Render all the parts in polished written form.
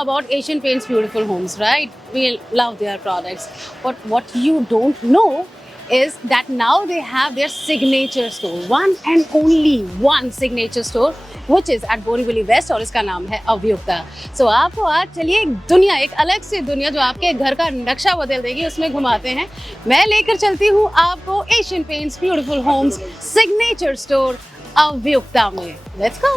about Asian Paints Beautiful Homes, right? We love their products. But what you don't know is that now they have their signature store, one and only one signature store, which is at Borivali West और इसका नाम है अवयुक्ता. So आपको आज चलिए एक दुनिया, एक अलग सी दुनिया जो आपके घर का नक्शा बदल देगी, उसमें घुमाते हैं. मैं लेकर चलती हूँ आपको Asian Paints Beautiful Homes signature store अवयुक्ता में. Let's go.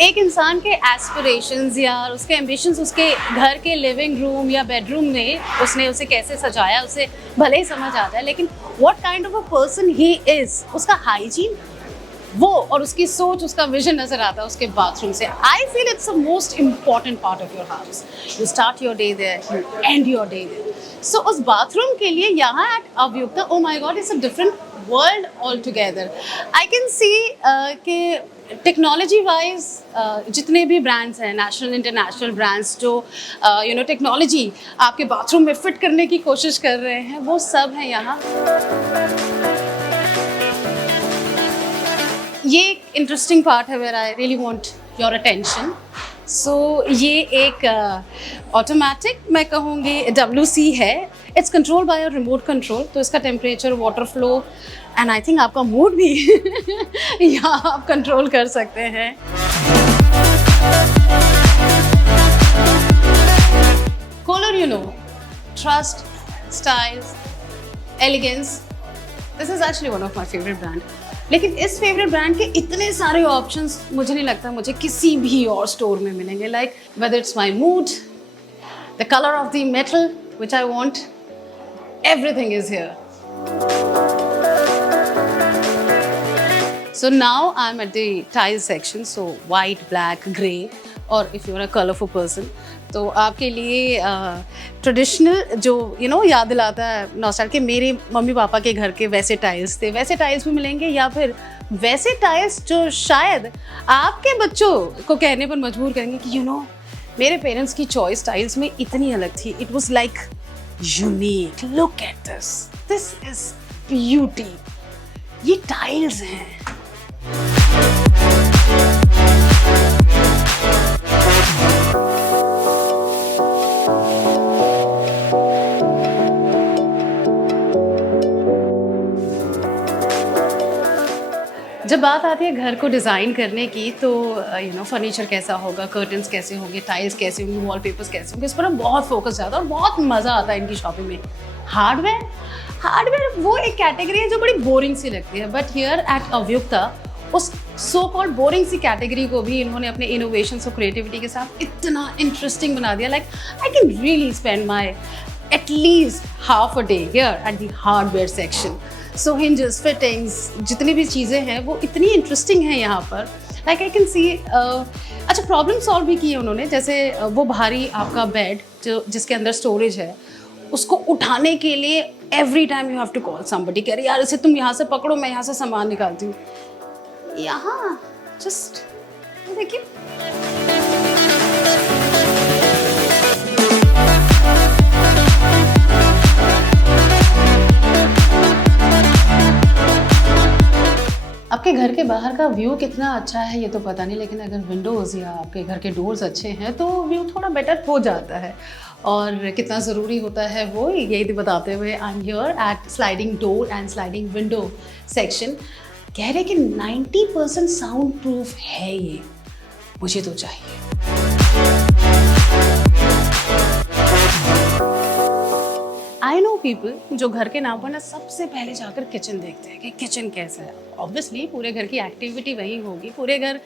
एक इंसान के एस्पिरेशंस या उसके एम्बिशंस उसके घर के लिविंग रूम या बेडरूम में उसने उसे कैसे सजाया उसे भले ही समझ आ जाए, लेकिन what kind of a person he is, उसका हाइजीन वो और उसकी सोच, उसका विजन नजर आता है उसके बाथरूम से. I feel it's the most important part of your house. You start your day there, you end your day there. So उस बाथरूम के लिए यहाँ at Avyukta, oh my god, it's a different world all together. I can see कि technology wise जितने भी brands हैं, national international brands जो technology आपके बाथरूम में फिट करने की कोशिश कर रहे हैं, वो सब हैं यहाँ. ये एक इंटरेस्टिंग पार्ट है where I really want your attention. So ये एक ऑटोमेटिक मैं कहूँगी WC है. It's control by a remote control. तो इसका temperature, water flow and I think आपका मूड भी यहाँ आप कंट्रोल कर सकते हैं. Kohler, trust, styles, elegance. This is actually one of my favorite brand. लेकिन इस फेवरेट ब्रांड के इतने सारे ऑप्शंस मुझे नहीं लगता मुझे किसी भी और स्टोर में मिलेंगे. Like whether it's my mood, the colour of the metal which I want, everything is here. So now I'm at the tile section, so white, black, grey, और if you're a colorful person, तो आपके लिए traditional जो याद दिलाता है nostalgia कि मेरे मम्मी पापा के घर के वैसे टाइल्स थे, वैसे टाइल्स भी मिलेंगे, या फिर वैसे टाइल्स जो शायद आपके बच्चों को कहने पर मजबूर करेंगे कि मेरे पेरेंट्स की चॉइस टाइल्स में इतनी अलग थी. It was like unique. Look at this is beauty. ये टाइल्स हैं. जब बात आती है घर को डिज़ाइन करने की, तो फर्नीचर कैसा होगा, कर्टन्स कैसे होंगे, टाइल्स कैसे होंगी, वॉलपेपर्स कैसे होंगे, इस पर बहुत फोकस जाता है और बहुत मज़ा आता है इनकी शॉपिंग में. हार्डवेयर वो एक कैटेगरी है जो बड़ी बोरिंग सी लगती है, बट हियर एट अवयुक्ता उस सो कॉल्ड बोरिंग सी कैटेगरी को भी इन्होंने अपने इनोवेशन और क्रिएटिविटी के साथ इतना इंटरेस्टिंग बना दिया. Like I can really spend my at least half a day here at the hardware section. So hinges, fittings, जितनी भी चीज़ें हैं वो इतनी इंटरेस्टिंग हैं यहाँ पर. लाइक आई कैन सी अच्छा प्रॉब्लम सॉल्व भी की है उन्होंने. जैसे वो भारी आपका बेड जिसके अंदर स्टोरेज है, उसको उठाने के लिए every time you have to call somebody. कह रहे यार इसे तुम यहाँ से पकड़ो, मैं यहाँ से सामान निकालती हूँ. यहाँ जस्ट देखिए, आपके घर के बाहर का व्यू कितना अच्छा है ये तो पता नहीं, लेकिन अगर विंडोज़ या आपके घर के डोर्स अच्छे हैं तो व्यू थोड़ा बेटर हो जाता है. और कितना ज़रूरी होता है वो यही बताते हुए I am here eight sliding door and sliding window section. कह रहे कि 90% साउंड प्रूफ है ये. मुझे तो चाहिए. आई नो पीपल जो घर के नाम पर ना सबसे पहले जाकर किचन देखते हैं कि किचन कैसा है. ऑब्वियसली पूरे घर की एक्टिविटी वही होगी, पूरे घर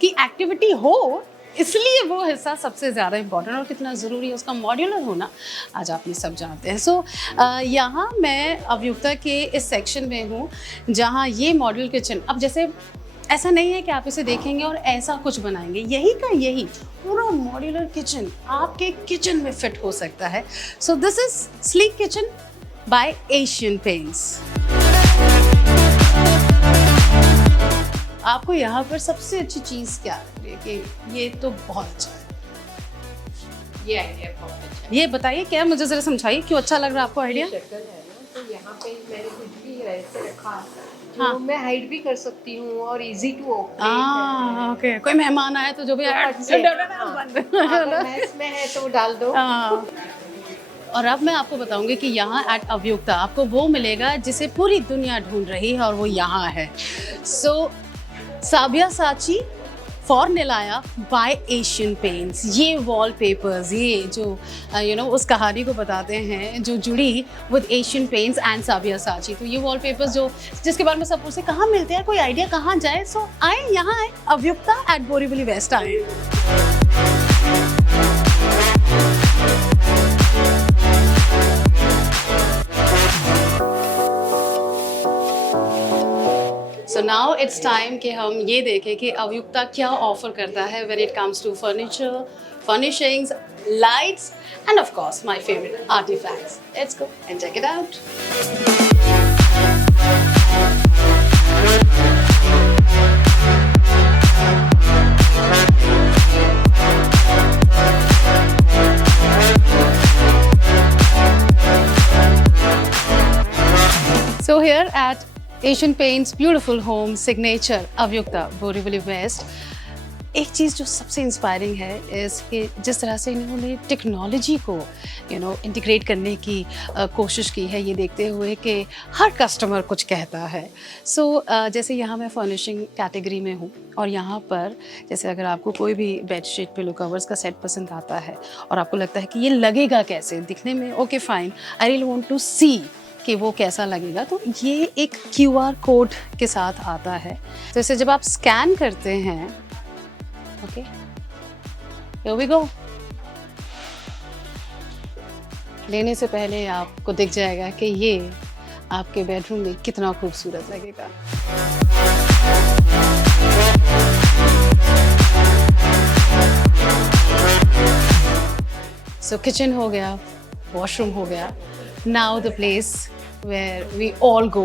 की एक्टिविटी हो इसलिए वो हिस्सा सबसे ज़्यादा इम्पोर्टेंट और कितना ज़रूरी है उसका मॉड्यूलर होना, आज आप ये सब जानते हैं। सो यहाँ मैं अवयुक्ता के इस सेक्शन में हूँ जहाँ ये मॉड्यूलर किचन, अब जैसे ऐसा नहीं है कि आप इसे देखेंगे और ऐसा कुछ बनाएंगे, यही का यही पूरा मॉड्यूलर किचन आपके किचन में फिट हो सकता है। So this is sleek kitchen by Asian paints. आपको यहाँ पर सबसे अच्छी चीज़ क्या लग रही है कि ये तो बहुत अच्छा है? ये आइडिया बहुत अच्छा है। ये बताइए क्या, मुझे जरा समझाइए क्यों अच्छा लग रहा है आपको आइडिया? शक्ल है ना, तो यहाँ पे मैंने कुछ भी ऐसे रखा जो हाँ। मैं हाइड भी कर सकती हूँ और इजी टू ओपन। ओके, कोई मेहमान आए तो जो भी आया मैस में है तो डाल दो। और अब मैं आपको बताऊंगी कि यहाँ एट अवयुक्ता आपको वो मिलेगा जिसे पूरी दुनिया ढूंढ रही है और वो यहाँ है। सो साबियासाची फॉर निलाया बाय एशियन पेंट्स। ये वॉलपेपर्स, ये जो उस कहानी को बताते हैं जो जुड़ी विद एशियन पेंट्स एंड साबियासाची। तो ये वॉलपेपर्स जिसके बारे में सब पूछते कहाँ मिलते हैं, कोई आइडिया कहाँ जाए, सो आए यहाँ आए अवयुक्ता एट बोरीवली वेस्ट आए। So now it's time कि हम ये देखें कि अवयुक्ता क्या ऑफर करता है when it comes to furniture, furnishings, lights and of course my favorite artifacts. Let's go and check it out. So here at Asian Paints beautiful home signature Avyukta Borivali west, एक चीज़ जो सबसे इंस्पायरिंग है इस कि जिस तरह से इन्होंने टेक्नोलॉजी को इंटीग्रेट करने की कोशिश की है, ये देखते हुए कि हर कस्टमर कुछ कहता है। सो जैसे यहाँ मैं फर्निशिंग कैटेगरी में हूँ और यहाँ पर जैसे अगर आपको कोई भी बेडशीट पिलो कवर्स का सेट पसंद आता है और आपको लगता है कि ये लगेगा कैसे दिखने में, okay fine, I really want to see कि वो कैसा लगेगा, तो ये एक QR कोड के साथ आता है। तो इसे जब आप स्कैन करते हैं, ओके, हियर वी गो, लेने से पहले आपको दिख जाएगा कि ये आपके बेडरूम में कितना खूबसूरत लगेगा। सो किचन हो गया, वॉशरूम हो गया, now the place where we all go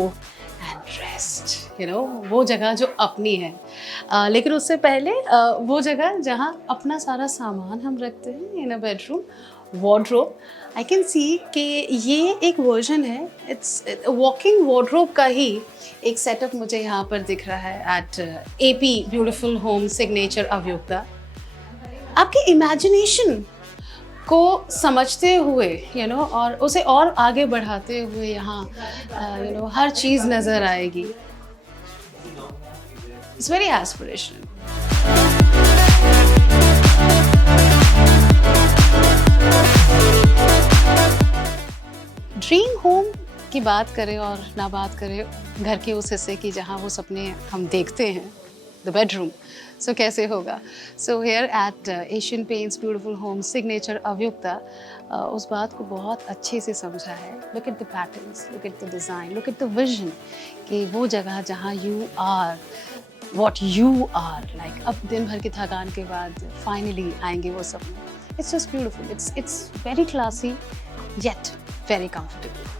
and rest, वो जगह जो अपनी है। लेकिन उससे पहले वो जगह जहाँ अपना सारा सामान हम रखते हैं in a bedroom, wardrobe. I can see कि ये एक वर्जन है, इट्स वॉकिंग वार्डरोब का ही एक सेटअप मुझे यहाँ पर दिख रहा है at AP beautiful home signature Avyukta. आपकी इमेजिनेशन को समझते हुए और उसे और आगे बढ़ाते हुए यहाँ हर चीज़ नज़र आएगी। It's very aspirational. Dream home की बात करें और ना बात करें घर के उस हिस्से की जहाँ वो सपने हम देखते हैं, द बेडरूम, सो कैसे होगा। So here at Asian Paints beautiful home signature Avyukta उस बात को बहुत अच्छे से समझा है। Look at the patterns, look at the design, look at the vision, कि वो जगह जहाँ you are what you are like, अब दिन भर की थकान के बाद फाइनली आएंगे वो सपने। It's just beautiful, it's very classy yet very comfortable.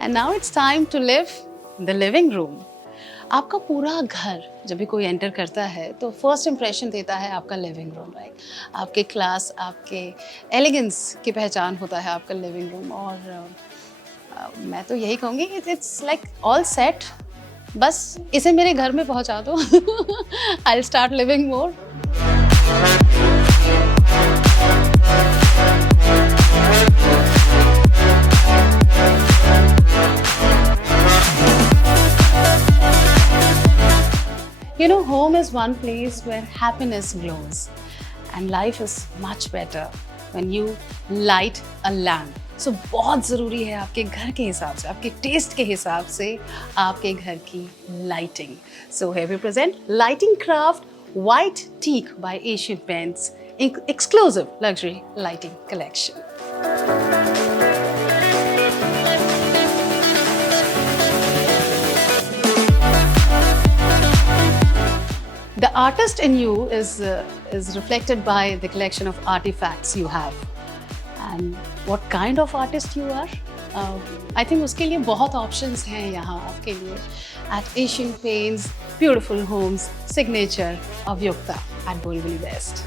And now it's time to live the living room. आपका पूरा घर जब भी कोई एंटर करता है तो फर्स्ट इम्प्रेशन देता है आपका लिविंग रूम, राइट। आपके क्लास, आपके एलिगेंस की पहचान होता है आपका लिविंग रूम। और मैं तो यही कहूँगी इट्स लाइक ऑल सेट, बस इसे मेरे घर में पहुँचा दो। I will start living more. You know, home is one place where happiness glows, and life is much better when you light a lamp. So बहुत ज़रूरी है आपके घर के हिसाब से, आपके टेस्ट के हिसाब से आपके घर की lighting. So here we present Lighting Craft White Teak by Asian Paints, exclusive luxury lighting collection. The artist in you is reflected by the collection of artifacts you have. And what kind of artist you are? I think उसके लिए बहुत options हैं यहाँ आपके लिए. At Asian Paints, Beautiful Homes, Signature of Yukta at Borivali West.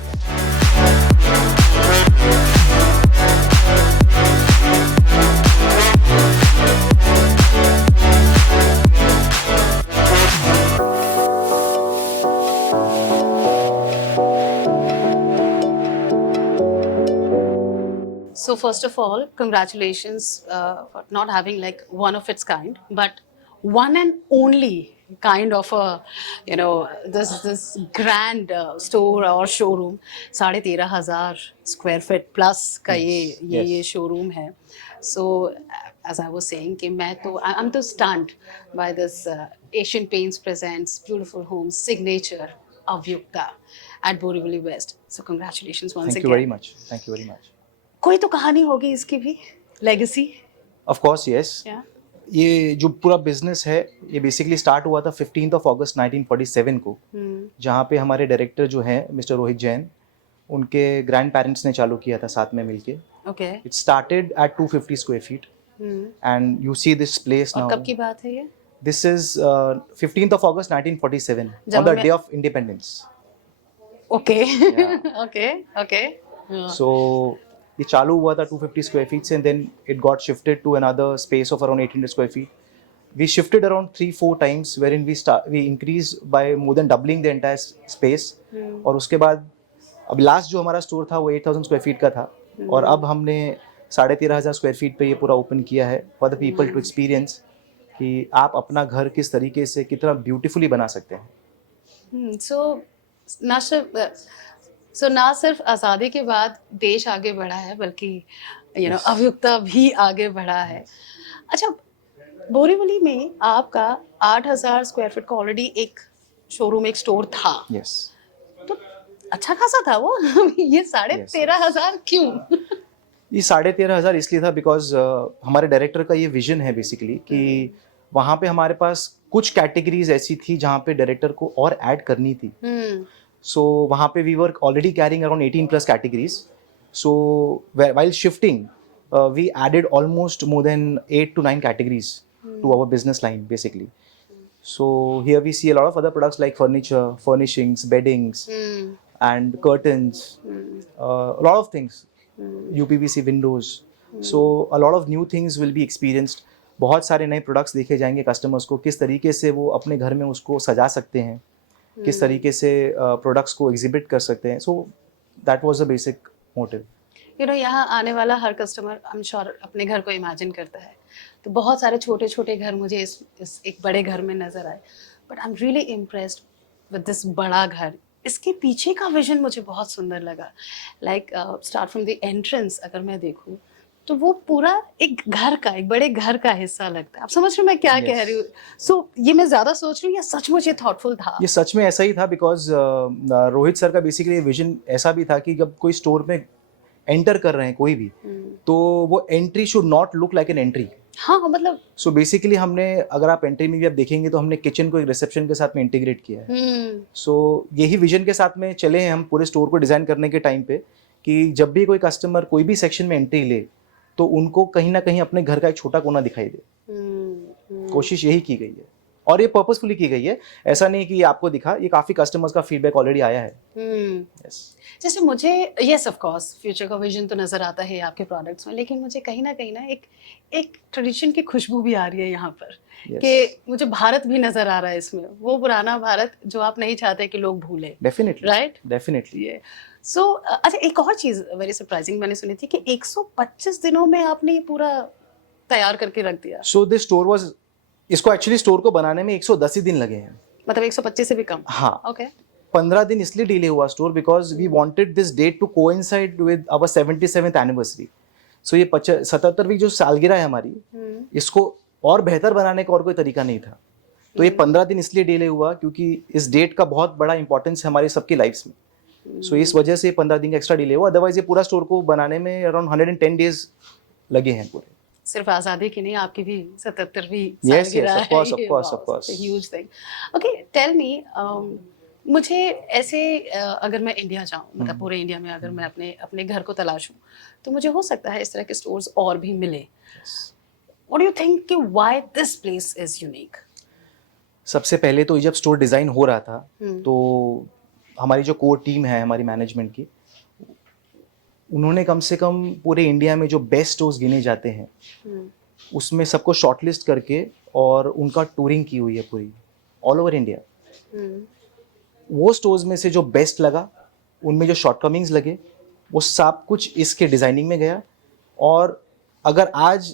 So first of all, congratulations for not having like one of its kind, but one and only kind of a, you know, this grand store or showroom. 13,500 square feet plus का ये showroom है. So as I was saying कि I'm तो stunned by this Asian Paints presents Beautiful Homes Signature of Yukta at Borivali West. So congratulations once again. Thank you very much. Thank you very much. कोई तो कहानी होगी इसकी भी, legacy. Of course, yes. Yeah. ये जो पूरा business है ये बेसिकली स्टार्ट हुआ था 15th of August 1947 को, जहाँ पे हमारे डायरेक्टर जो हैं मिस्टर रोहित जैन, उनके ग्रैंड पेरेंट्स ने चालू किया था साथ में मिलके. Okay. It started at 250 square feet and you see this place now. और कब की बात है ये? This is 15th of August 1947 on the day of independence. Okay. Yeah. Okay. Yeah. So ये चालू हुआ था 250 square feet से, and then it got shifted to another space of around 800 square feet. We shifted around 3-4 times wherein we increased by more than doubling the entire space. और उसके बाद अब last जो हमारा स्टोर था वो 8,000 square feet का था, और अब हमने 13,500 square feet पे ये पूरा ओपन किया है for the people to experience कि आप अपना घर किस तरीके से कितना ब्यूटीफुली बना सकते हैं. So ना सिर्फ आज़ादी के बाद देश आगे बढ़ा है, बल्कि अभियुक्ता भी आगे बढ़ा है. अच्छा, बोरीवली में आपका 8,000 स्क्वायर फीट का ऑलरेडी एक शोरूम, एक स्टोर था. Yes. तो अच्छा खासा था वो. ये 13,500 क्यों? ये 13,500 इसलिए था बिकॉज हमारे डायरेक्टर का ये विजन है बेसिकली कि वहाँ पे हमारे पास कुछ कैटेगरीज ऐसी थी जहाँ पे डायरेक्टर को और ऐड करनी थी. So वहाँ पे we were already carrying around 18 plus categories. So while shifting, we added almost more than 8 to 9 categories to our business line basically. So here we see a lot of other products like furniture, furnishings, beddings, and curtains, a lot of things, UPVC windows. So a lot of new things will be experienced. बहुत सारे नए products देखे जाएंगे customers को, किस तरीके से वो अपने घर में उसको सजा सकते हैं, किस तरीके से प्रोडक्ट्स को एग्जिबिट कर सकते हैं. So that was the basic motive. यहाँ आने वाला हर कस्टमर आई एम श्योर अपने घर को इमेजिन करता है, तो बहुत सारे छोटे छोटे घर मुझे इस एक बड़े घर में नजर आए, but I am really impressed with this बड़ा घर. इसके पीछे का विजन मुझे बहुत सुंदर लगा. Like start from the entrance अगर मैं देखूँ तो वो पूरा एक घर का, एक बड़े घर का हिस्सा लगता है. आप समझ रहे हो मैं क्या कह रही हूँ? सो ये मैं ज्यादा सोच रही हूँ या सचमुच ये थॉटफुल था? ये सच में ऐसा ही था बिकॉज रोहित सर का बेसिकली विजन ऐसा भी था कि जब कोई स्टोर में एंटर कर रहे हैं कोई भी, तो वो entry should not look like an entry. हाँ मतलब सो बेसिकली हमने, अगर आप एंट्री में भी आप देखेंगे तो हमने किचन को एक रिसेप्शन के साथ में इंटीग्रेट किया है. सो यही विजन के साथ में चले हैं हम पूरे स्टोर को डिजाइन करने के टाइम पे कि जब भी कोई कस्टमर कोई भी सेक्शन में एंट्री ले तो उनको कहीं ना कहीं अपने घर का एक छोटा कोना दिखाई दे. कोशिश यही की गई है और ये पर्पसफुली की गई है. ऐसा नहीं कि ये आपको दिखा, ये काफी कस्टमर्स का फीडबैक ऑलरेडी आया है. yes. जैसे मुझे यस ऑफ कोर्स फ्यूचर का विजन तो नजर आता है आपके प्रोडक्ट्स में, लेकिन मुझे कहीं ना एक ट्रेडिशन की खुशबू भी आ रही है यहाँ पर. कि मुझे भारत भी नजर आ रहा है इसमें, वो पुराना भारत जो आप नहीं चाहते कि लोग भूले. Definitely, right, definitely. सो अच्छा, एक और चीज वेरी सरप्राइजिंग मैंने सुनी थी कि 125 दिनों में आपने ये पूरा तैयार करके रख दिया. सो दिस स्टोर वाज, इसको एक्चुअली स्टोर को बनाने में 110 ही दिन लगे हैं. मतलब 125 से भी कम? हाँ, ओके। 15 दिन इसलिए डिले हुआ store because we wanted this date to coincide with our 77th anniversary. So ये 77वीं जो सालगिरह है हमारी, इसको और बेहतर बनाने का और कोई तरीका नहीं था। तो ये 15 दिन इसलिए डिले हुआ क्योंकि इस डेट का बहुत बड़ा इंपॉर्टेंस है हमारी सबकी लाइफ्स में। सो इस वजह से 15 दिन का एक्स्ट्रा डिले हुआ, अदरवाइज ये पूरा स्टोर को बनाने में अराउंड 110 डेज लगे हैं पूरे। सिर्फ आजादी की नहीं, आपकी भी 77वीं Yes, सालगिरह yes, of course, है। of course, of course. Huge thing. Okay, tell me, मुझे ऐसे अगर मैं इंडिया जाऊं, मतलब पूरे इंडिया में अगर मैं अपने अपने घर को तलाशूं, तो मुझे हो सकता है इस तरह के स्टोर्स और भी मिले। व्हाट डू यू थिंक कि why this place is unique? सबसे पहले तो जब स्टोर डिज़ाइन हो रहा था तो हमारी जो कोर टीम है हमारी मैनेजमेंट की, उन्होंने कम से कम पूरे इंडिया में जो बेस्ट स्टोर्स गिने जाते हैं उसमें सबको शॉर्टलिस्ट करके और उनका टूरिंग की हुई है पूरी ऑल ओवर इंडिया। वो स्टोर्स में से जो बेस्ट लगा, उनमें जो शॉर्टकमिंग्स लगे, वो सब कुछ इसके डिज़ाइनिंग में गया। और अगर आज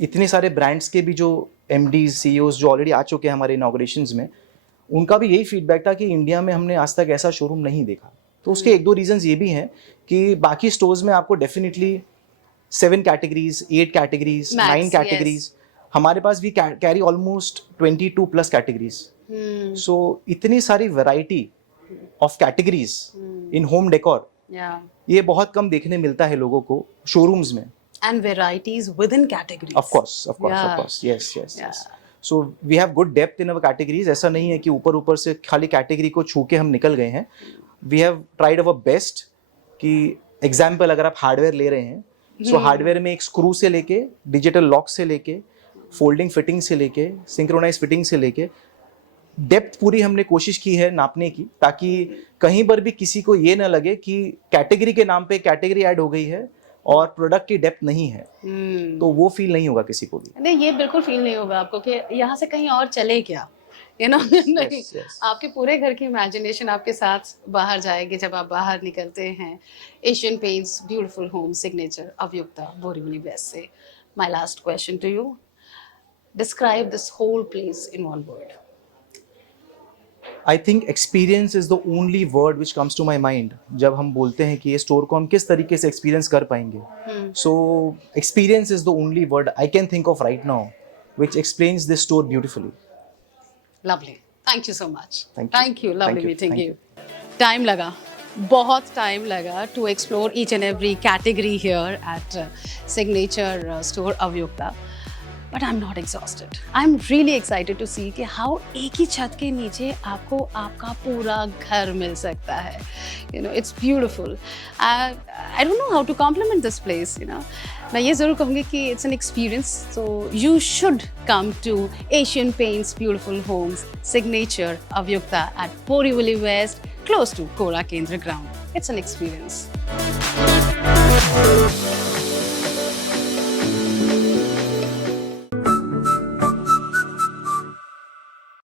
इतने सारे ब्रांड्स के भी जो MDs CEOs जो ऑलरेडी आ चुके हैं हमारे इनॉग्रेशंस में, उनका भी यही फीडबैक था कि इंडिया में हमने आज तक ऐसा शोरूम नहीं देखा। तो उसके एक दो रीजंस ये भी हैं कि बाकी स्टोर्स में आपको डेफिनेटली 7 कैटेगरीज, 8 कैटेगरीज, 9 कैटेगरीज, हमारे पास भी कैरी ऑलमोस्ट 22 प्लस कैटेगरीज। सो इतनी सारी variety of categories in home decor, ये बहुत कम देखने मिलता है लोगों को शोरूम्स में। And varieties within categories. Of course, yes. So we have good depth in our categories. ऐसा नहीं है कि ऊपर से खाली कैटेगरी को छू के हम निकल गए हैं। We have tried our best कि एग्जाम्पल अगर आप हार्डवेयर ले रहे हैं, सो हार्डवेयर में एक स्क्रू से लेके, डिजिटल लॉक से लेके, फोल्डिंग फिटिंग से लेके, सिंक्रोनाइज फिटिंग से लेके, डेप्थ पूरी हमने कोशिश की है नापने की, ताकि कहीं पर भी किसी को ये ना लगे कि कैटेगरी के नाम पे कैटेगरी ऐड हो गई है और प्रोडक्ट की डेप्थ नहीं है। तो वो फील नहीं होगा किसी को भी। नहीं, ये बिल्कुल फील नहीं होगा आपको कि यहाँ से कहीं और चले क्या, यू नो। नहीं, yes. आपके पूरे घर की इमेजिनेशन आपके साथ बाहर जाएगी जब आप बाहर निकलते हैं। Asian Paints beautiful home signature Avyukta Borivali west से। My last question to you, describe this whole place in one word. I think experience is the only word which comes to my mind जब हम बोलते हैं कि ये स्टोर को हम किस तरीके से एक्सपीरियंस कर पाएंगे। So experience is the only word I can think of right now which explains this store beautifully. Lovely, thank you so much. Thank you. Lovely meeting you. Time लगा, बहुत टाइम लगा to explore each and every category here at signature store Avyukta, but I am not exhausted. I am really excited to see कि how एक ही छत के नीचे आपको आपका पूरा घर मिल सकता है। You know, it's beautiful. I don't know how to compliment this place, you know. मैं ये ज़रूर कहूँगी कि it's an experience, so you should come to Asian Paints beautiful homes signature Avyukta at Borivali west, close to Kora Kendra ground. It's an experience.